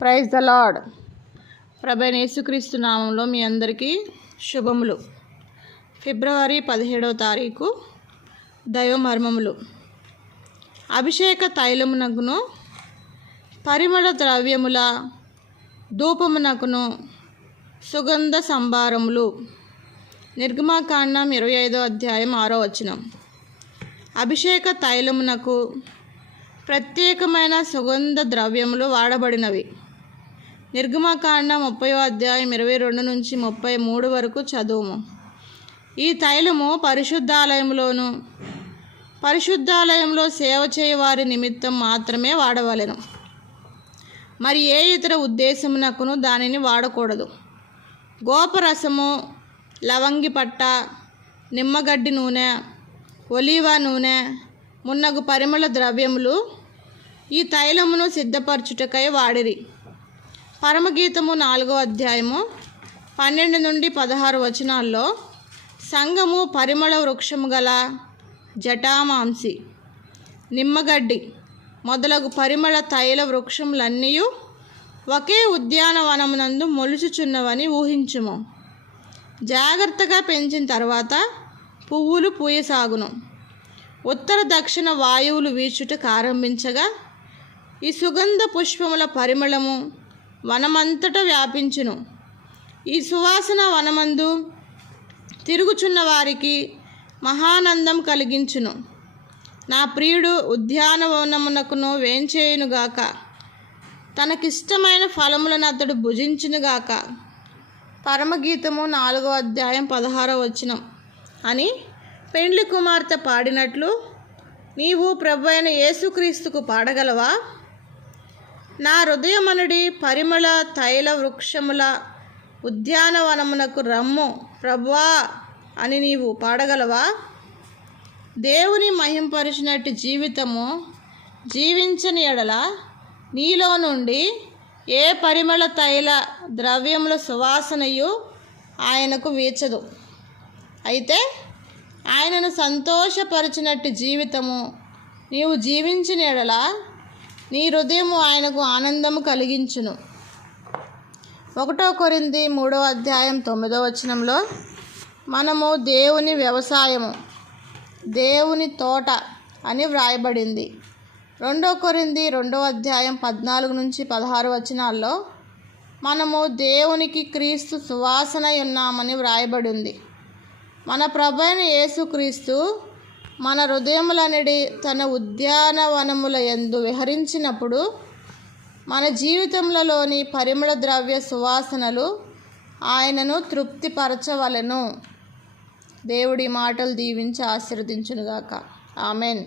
Praise the lord ప్రభైన యేసుక్రీస్తు నామంలో మీ అందరికీ శుభములు. ఫిబ్రవరి పదిహేడవ తారీఖు దైవ మర్మములు అభిషేక తైలమునకును పరిమళ ద్రవ్యముల ధూపమునకును సుగంధ సంభారములు నిర్గమాకాండం ఇరవై ఐదో అధ్యాయం ఆరో వచనం. అభిషేక తైలమునకు ప్రత్యేకమైన సుగంధ ద్రవ్యములు వాడబడినవి. నిర్గమకాండం ముప్పై అధ్యాయం ఇరవై రెండు నుంచి ముప్పై మూడు వరకు చదువుము. ఈ తైలము పరిశుద్ధాలయంలోను పరిశుద్ధాలయంలో సేవ చేయవారి నిమిత్తం మాత్రమే వాడవలెను. మరి ఏ ఇతర ఉద్దేశమునకును దానిని వాడకూడదు. గోపరసము లవంగి పట్ట నిమ్మగడ్డి నూనె ఒలీవా నూనె మున్నగు పరిమళ ద్రవ్యములు ఈ తైలమును సిద్ధపరచుటకై వాడిరి. పరమగీతము నాలుగో అధ్యాయము పన్నెండు నుండి పదహారు వచనాల్లో సంగము పరిమళ వృక్షము గల జటామాంసి నిమ్మగడ్డి మొదలగు పరిమళ తైల వృక్షములన్నీ ఒకే ఉద్యానవనమునందు మొలుచుచున్నవని ఊహించుము. జాగ్రత్తగా పెంచిన తర్వాత పువ్వులు పూయసాగును. ఉత్తర దక్షిణ వాయువులు వీచుట ప్రారంభించగా ఈ సుగంధ పుష్పముల పరిమళము వనమంతటా వ్యాపించును. ఈ సువాసన వనమందు తిరుగుచున్న వారికి మహానందం కలిగించును. నా ప్రియుడు ఉద్యానవనమునకును వేంచేయునుగాక తనకిష్టమైన ఫలములను అతడు భుజించునుగాక పరమగీతము నాలుగో అధ్యాయం పదహారో వచనం అని పెండ్లి కుమార్తె పాడినట్లు నీవు ప్రభు అయిన యేసుక్రీస్తుకు పాడగలవా? నా హృదయమనుడి పరిమళ తైల వృక్షముల ఉద్యానవనమునకు రమ్ము ప్రభా అని నీవు పాడగలవా? దేవుని మహింపరిచినట్టు జీవితము జీవించని ఎడల నీలో నుండి ఏ పరిమళ తైల ద్రవ్యముల సువాసనయు ఆయనకు వీచదు. అయితే ఆయనను సంతోషపరిచినట్టు జీవితము నీవు జీవించిన ఎడల నీ హృదయము ఆయనకు ఆనందము కలిగించును. ఒకటో కొరింది మూడో అధ్యాయం తొమ్మిదో వచనంలో మనము దేవుని వ్యవసాయము దేవుని తోట అని వ్రాయబడింది. రెండో కొరింది రెండో అధ్యాయం పద్నాలుగు నుంచి పదహారు వచనాల్లో మనము దేవునికి క్రీస్తు సువాసన ఉన్నామని వ్రాయబడింది. మన ప్రభైన యేసుక్రీస్తు మన హృదయములనడి తన ఉద్యానవనముల ఎందు విహరించినప్పుడు మన జీవితములలోని పరిమళ ద్రవ్య సువాసనలు ఆయనను తృప్తిపరచవలెను. దేవుడి మాటలు దీవించి ఆశీర్వదించునుగాక. ఆమెన్.